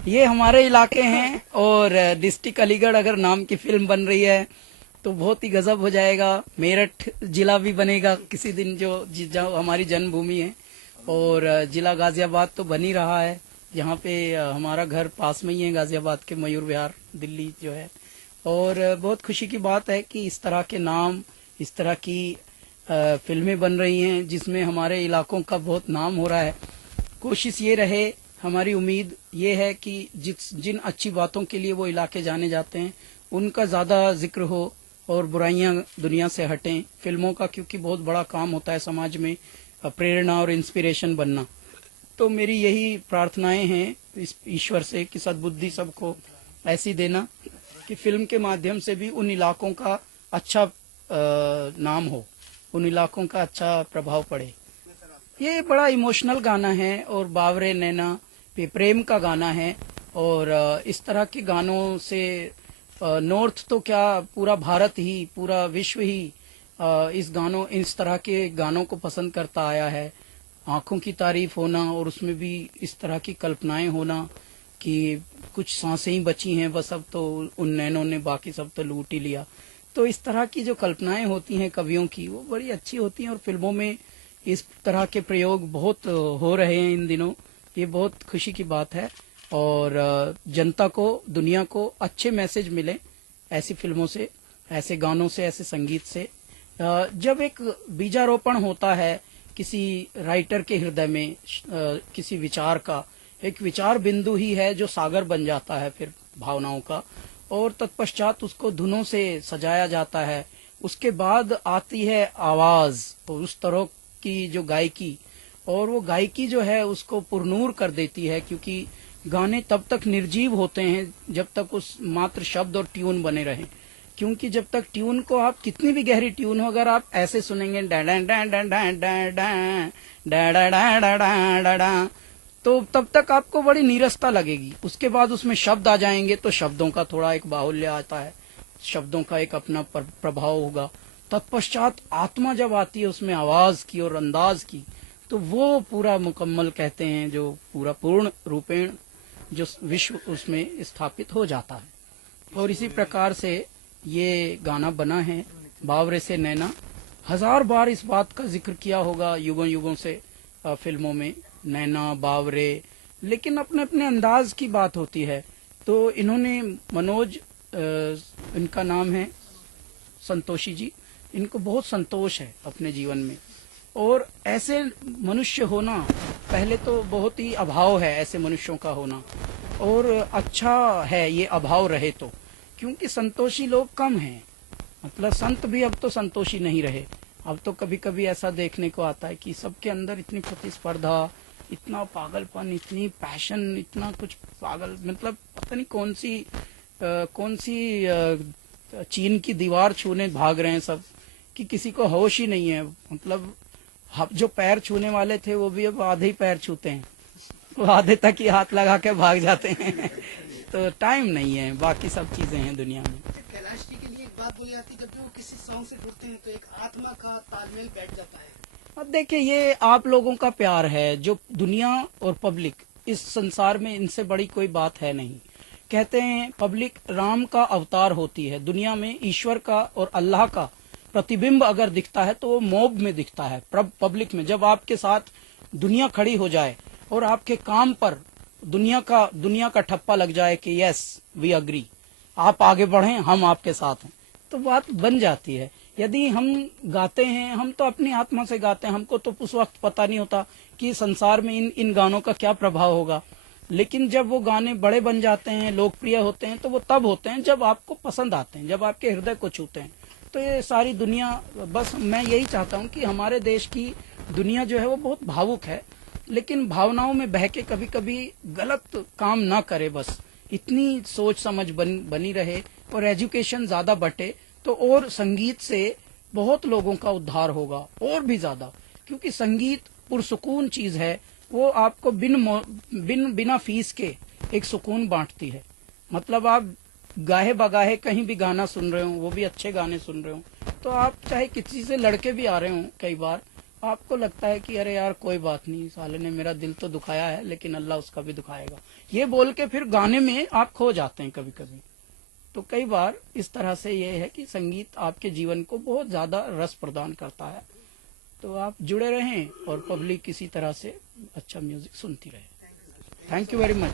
ये हमारे इलाके हैं और डिस्ट्रिक्ट अलीगढ़ अगर नाम की फिल्म बन रही है तो बहुत ही गजब हो जाएगा। मेरठ जिला भी बनेगा किसी दिन, जो हमारी जन्मभूमि है। और जिला गाजियाबाद तो बन ही रहा है। यहाँ पे हमारा घर पास में ही है, गाजियाबाद के मयूर विहार दिल्ली जो है। और बहुत खुशी की बात है कि इस तरह के नाम, इस तरह की फिल्में बन रही हैं जिसमें हमारे इलाकों का बहुत नाम हो रहा है। कोशिश ये रहे, हमारी उम्मीद ये है कि जिन अच्छी बातों के लिए वो इलाके जाने जाते हैं उनका ज़्यादा जिक्र हो और बुराइयां दुनिया से हटें फिल्मों का, क्योंकि बहुत बड़ा काम होता है समाज में प्रेरणा और इंस्पिरेशन बनना। तो मेरी यही प्रार्थनाएं हैं इस ईश्वर से कि सद्बुद्धि सबको ऐसी देना कि फिल्म के माध्यम से भी उन इलाकों का अच्छा नाम हो, उन इलाकों का अच्छा प्रभाव पड़े। ये बड़ा इमोशनल गाना है और बावरे नैना पे प्रेम का गाना है। और इस तरह के गानों से नॉर्थ तो क्या, पूरा भारत ही, पूरा विश्व ही इस तरह के गानों को पसंद करता आया है। आंखों की तारीफ होना और उसमें भी इस तरह की कल्पनाएं होना कि कुछ सांसें ही बची हैं बस, अब तो उन नैनों ने बाकी सब तो लूट ही लिया। तो इस तरह की जो कल्पनाएं होती हैं कवियों की, वो बड़ी अच्छी होती हैं और फिल्मों में इस तरह के प्रयोग बहुत हो रहे हैं इन दिनों। ये बहुत खुशी की बात है और जनता को, दुनिया को अच्छे मैसेज मिले ऐसी फिल्मों से, ऐसे गानों से, ऐसे संगीत से। जब एक बीजारोपण होता है किसी राइटर के हृदय में किसी विचार का, एक विचार बिंदु ही है जो सागर बन जाता है फिर भावनाओं का, और तत्पश्चात उसको धुनों से सजाया जाता है। उसके बाद आती है आवाज और उस तरह की जो गायकी, और वो गायकी जो है उसको पुरनूर कर देती है, क्योंकि गाने तब तक निर्जीव होते हैं जब तक उस मात्र शब्द और ट्यून बने रहें। क्योंकि जब तक ट्यून को, आप कितनी भी गहरी ट्यून हो, अगर आप ऐसे सुनेंगे डा डा डा डा डा डा डा डा डा डा डा डा डा, तो तब तक आपको बड़ी नीरसता लगेगी। उसके बाद उसमें शब्द आ जाएंगे तो शब्दों का थोड़ा एक बाहुल्य आता है, शब्दों का एक अपना प्रभाव होगा। तत्पश्चात आत्मा जब आती है उसमें आवाज की और अंदाज की, तो वो पूरा मुकम्मल कहते हैं, जो पूरा पूर्ण रूपेण जो विश्व उसमें स्थापित हो जाता है। और इसी प्रकार से ये गाना बना है बावरे से नैना। हजार बार इस बात का जिक्र किया होगा युगों युगों से फिल्मों में, नैना, बावरे, लेकिन अपने अपने अंदाज की बात होती है। तो इन्होंने मनोज, इनका नाम है संतोषी जी, इनको बहुत संतोष है अपने जीवन में। और ऐसे मनुष्य होना, पहले तो बहुत ही अभाव है ऐसे मनुष्यों का होना, और अच्छा है ये अभाव रहे तो, क्योंकि संतोषी लोग कम हैं। मतलब संत भी अब तो संतोषी नहीं रहे। अब तो कभी कभी ऐसा देखने को आता है कि सबके अंदर इतनी प्रतिस्पर्धा, इतना पागलपन, इतनी पैशन, इतना कुछ पागल, मतलब पता नहीं कौन सी चीन की दीवार छूने भाग रहे हैं सब, कि किसी को होश ही नहीं है। मतलब जो पैर छूने वाले थे वो भी अब आधे ही पैर छूते हैं, वो आधे तक ही हाथ लगा के भाग जाते हैं। तो टाइम नहीं है, बाकी सब चीजें हैं दुनिया में। कैलाश जी के लिए एक बात बोली जाती है, जब भी वो किसी सॉन्ग से जुड़ते हैं तो एक आत्मा का तालमेल बैठ जाता है। अब देखिए, ये आप लोगों का प्यार है, जो दुनिया और पब्लिक, इस संसार में इनसे बड़ी कोई बात है नहीं। कहते हैं पब्लिक राम का अवतार होती है, दुनिया में ईश्वर का और अल्लाह का प्रतिबिंब अगर दिखता है तो वो मॉब में दिखता है, पब्लिक में। जब आपके साथ दुनिया खड़ी हो जाए और आपके काम पर दुनिया का ठप्पा लग जाए कि यस वी अग्री, आप आगे बढ़ें, हम आपके साथ हैं, तो बात बन जाती है। यदि हम गाते हैं, हम तो अपनी आत्मा से गाते हैं, हमको तो उस वक्त पता नहीं होता कि संसार में इन गानों का क्या प्रभाव होगा। लेकिन जब वो गाने बड़े बन जाते हैं, लोकप्रिय होते हैं, तो वो तब होते हैं जब आपको पसंद आते हैं, जब आपके हृदय को छूते हैं। तो ये सारी दुनिया, बस मैं यही चाहता हूँ कि हमारे देश की दुनिया जो है वो बहुत भावुक है, लेकिन भावनाओं में बह के कभी कभी गलत काम ना करे, बस इतनी सोच समझ बनी रहे और एजुकेशन ज्यादा बटे, तो और संगीत से बहुत लोगों का उद्धार होगा और भी ज्यादा। क्योंकि संगीत पुरसुकून चीज है, वो आपको बिना फीस के एक सुकून बांटती है। मतलब आप गाहे बगाहे कहीं भी गाना सुन रहे हो, वो भी अच्छे गाने सुन रहे हो, तो आप चाहे किसी से लड़के भी आ रहे हो कई बार, आपको लगता है कि अरे यार कोई बात नहीं, साले ने मेरा दिल तो दुखाया है लेकिन अल्लाह उसका भी दुखाएगा, ये बोल के फिर गाने में आप खो जाते हैं कभी कभी। तो कई बार इस तरह से ये है कि संगीत आपके जीवन को बहुत ज्यादा रस प्रदान करता है। तो आप जुड़े रहें और पब्लिक किसी तरह से अच्छा म्यूजिक सुनती रहे। Thank you very much.